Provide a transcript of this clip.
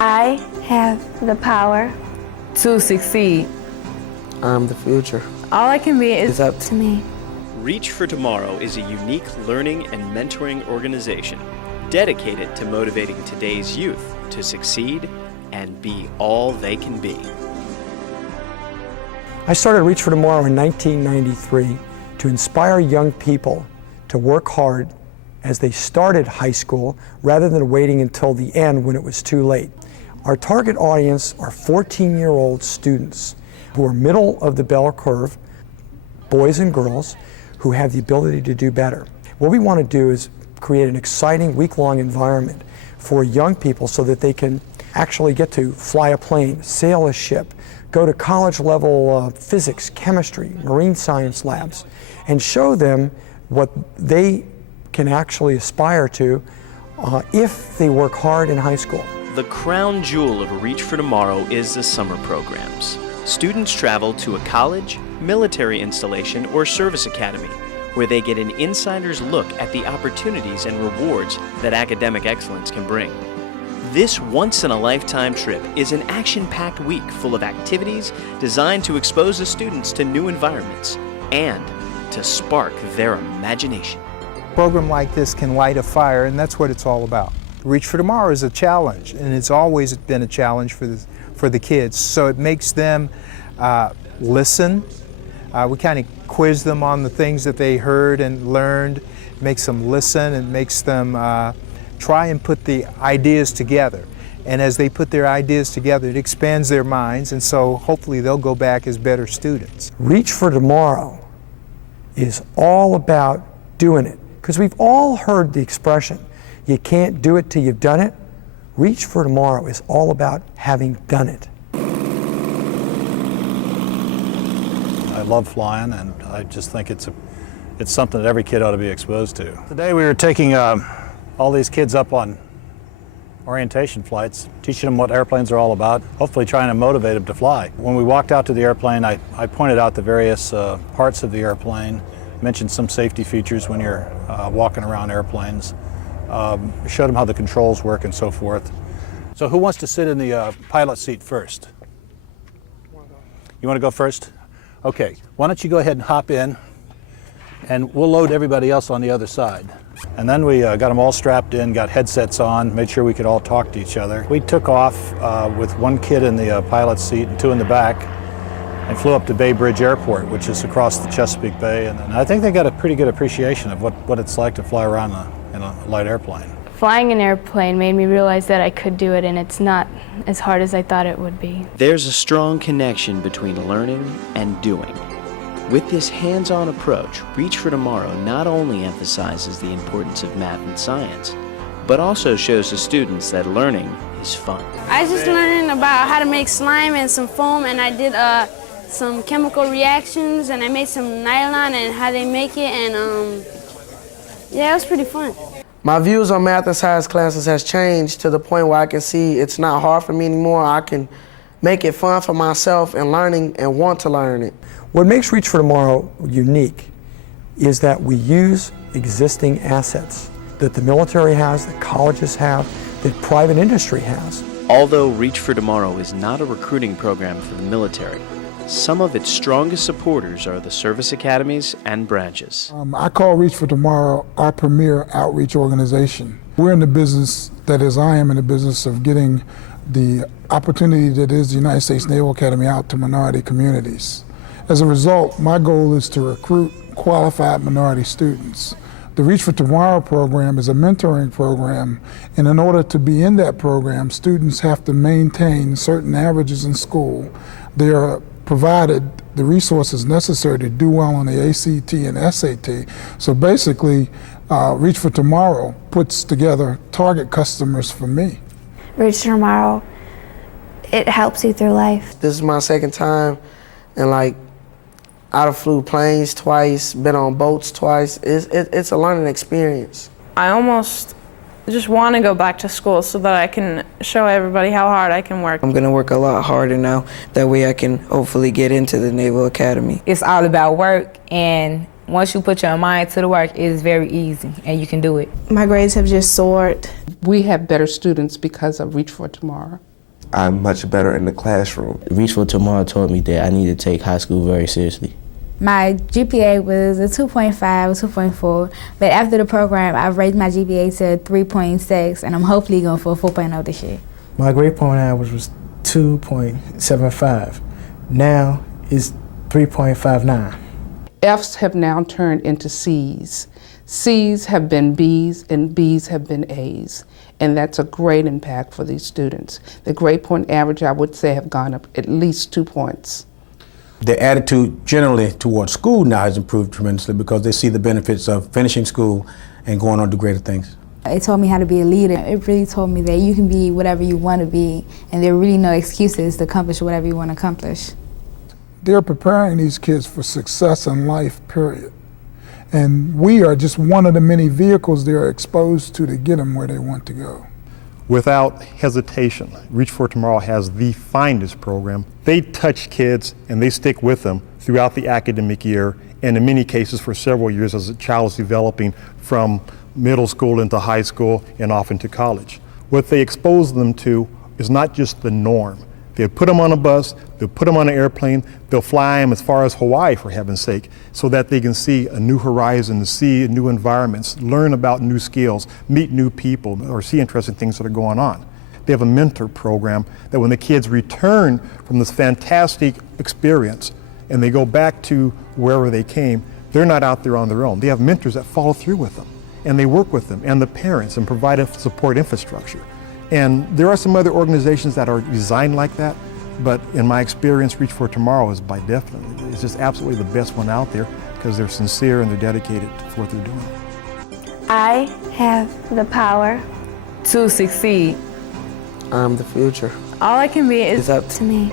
I have the power to succeed. I'm the future. All I can be It's up to me. Reach for Tomorrow is a unique learning and mentoring organization dedicated to motivating today's youth to succeed and be all they can be. I started Reach for Tomorrow in 1993 to inspire young people to work hard as they started high school rather than waiting until the end when it was too late. Our target audience are 14-year-old students who are middle of the bell curve, boys and girls who have the ability to do better. What we want to do is create an exciting week-long environment for young people so that they can actually get to fly a plane, sail a ship, go to college-level physics, chemistry, marine science labs, and show them what they can actually aspire to if they work hard in high school. The crown jewel of Reach for Tomorrow is the summer programs. Students travel to a college, military installation, or service academy where they get an insider's look at the opportunities and rewards that academic excellence can bring. This once-in-a-lifetime trip is an action-packed week full of activities designed to expose the students to new environments and to spark their imagination. A program like this can light a fire, and that's what it's all about. Reach for Tomorrow is a challenge, and it's always been a challenge for the kids. So it makes them listen. We kind of quiz them on the things that they heard and learned. It makes them listen and makes them try and put the ideas together. And as they put their ideas together, it expands their minds, and so hopefully they'll go back as better students. Reach for Tomorrow is all about doing it. Because we've all heard the expression, you can't do it till you've done it. Reach for Tomorrow is all about having done it. I love flying, and I just think it's something that every kid ought to be exposed to. Today we were taking all these kids up on orientation flights, teaching them what airplanes are all about, hopefully trying to motivate them to fly. When we walked out to the airplane, I pointed out the various parts of the airplane, mentioned some safety features when you're walking around airplanes, showed them how the controls work and so forth. So who wants to sit in the pilot seat first? You want to go first? Okay, why don't you go ahead and hop in, and we'll load everybody else on the other side. And then we got them all strapped in, got headsets on, made sure we could all talk to each other. We took off with one kid in the pilot's seat and two in the back, and flew up to Bay Bridge Airport, which is across the Chesapeake Bay. And I think they got a pretty good appreciation of what it's like to fly around in a light airplane. Flying an airplane made me realize that I could do it, and it's not as hard as I thought it would be. There's a strong connection between learning and doing. With this hands-on approach, Reach for Tomorrow not only emphasizes the importance of math and science, but also shows the students that learning is fun. I was just learning about how to make slime and some foam, and I did some chemical reactions, and I made some nylon and how they make it, and yeah, it was pretty fun. My views on math and science classes has changed to the point where I can see it's not hard for me anymore. I can make it fun for myself and learning and want to learn it. What makes Reach for Tomorrow unique is that we use existing assets that the military has, that colleges have, that private industry has. Although Reach for Tomorrow is not a recruiting program for the military, some of its strongest supporters are the service academies and branches. I call Reach for Tomorrow our premier outreach organization. We're in the business, that is, I am in the business of getting the opportunity that is the United States Naval Academy out to minority communities. As a result, my goal is to recruit qualified minority students. The Reach for Tomorrow program is a mentoring program, and in order to be in that program, students have to maintain certain averages in school. They are provided the resources necessary to do well on the ACT and SAT. So basically, Reach for Tomorrow puts together target customers for me. Reach for Tomorrow, it helps you through life. This is my second time, and I flew planes twice, been on boats twice. It's a learning experience. I almost just want to go back to school so that I can show everybody how hard I can work. I'm gonna work a lot harder now. That way I can hopefully get into the Naval Academy. It's all about work, and once you put your mind to the work, it's very easy and you can do it. My grades have just soared. We have better students because of Reach for Tomorrow. I'm much better in the classroom. Reach for Tomorrow taught me that I need to take high school very seriously. My GPA was a 2.5 or 2.4, but after the program, I've raised my GPA to 3.6, and I'm hopefully going for a 4.0 this year. My grade point average was 2.75. Now it's 3.59. F's have now turned into C's. C's have been B's, and B's have been A's. And that's a great impact for these students. The grade point average, I would say, have gone up at least 2 points. Their attitude generally towards school now has improved tremendously because they see the benefits of finishing school and going on to greater things. It taught me how to be a leader. It really told me that you can be whatever you want to be, and there are really no excuses to accomplish whatever you want to accomplish. They're preparing these kids for success in life, period. And we are just one of the many vehicles they're exposed to get them where they want to go. Without hesitation, Reach for Tomorrow has the finest program. They touch kids and they stick with them throughout the academic year, and in many cases for several years as a child is developing from middle school into high school and off into college. What they expose them to is not just the norm. They'll put them on a bus, they'll put them on an airplane, they'll fly them as far as Hawaii, for heaven's sake, so that they can see a new horizon, see new environments, learn about new skills, meet new people, or see interesting things that are going on. They have a mentor program that when the kids return from this fantastic experience and they go back to wherever they came, they're not out there on their own. They have mentors that follow through with them, and they work with them and the parents and provide a support infrastructure. And there are some other organizations that are designed like that, but in my experience, Reach for Tomorrow is by definitely, it's just absolutely the best one out there because they're sincere and they're dedicated to what they're doing. I have the power to succeed. I'm the future. All I can be is It's up to me.